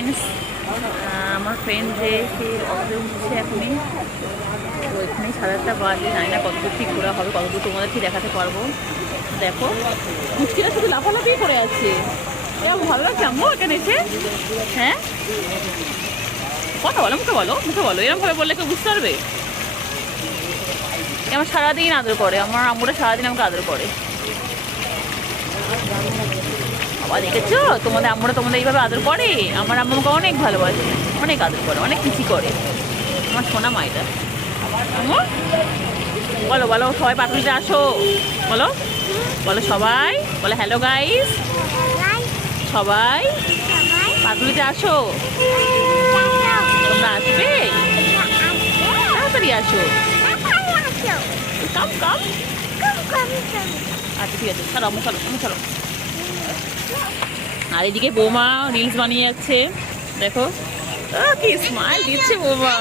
Friends, আমার friend যে সে অটোতে উঠছে এখনই, তো এখানেই 7:30 বাজে, জানি না কতদূর ঠিক ঘোরা হবে, কতদূর তোমাদেরকে দেখাতে পারবো। দেখো মুশকিলটা শুধু লাফালাফি করে আছে, কেমন ভালো লাগছে আম্মু এখানে এসে? হ্যাঁ কথা বলো, মুখে বলো, মুখে বলো, এরকম ভাবে বললে কেউ বুঝতে পারবে? আমার সারাদিন আদর করে, আমার আম্মুটা সারাদিন আমাকে আদর করে। বাবা দেখেছো তোমাদের আম্মুরা তোমাদের এইভাবে আদর করে? আমার আম্মু আমাকে অনেক ভালোবাসে, অনেক আদর করে, অনেক কিছু করে, আমার সোনা মাইটা। আম্মু বলো বলো, সবাই পাটুলিতে আসো, বলো বলো সবাই, বলো হ্যালো গাইস, সবাই পাটুলিতে আসো। তোমরা আসবে? তাড়াতাড়ি আসো, কাম কাম। আচ্ছা ঠিক আছে, চলো আম্মু, চলো আম্মু চলো। আর এদিকে বৌমা রিলস বানিয়ে যাচ্ছে, দেখো কি স্মাইল দিচ্ছে বৌমা।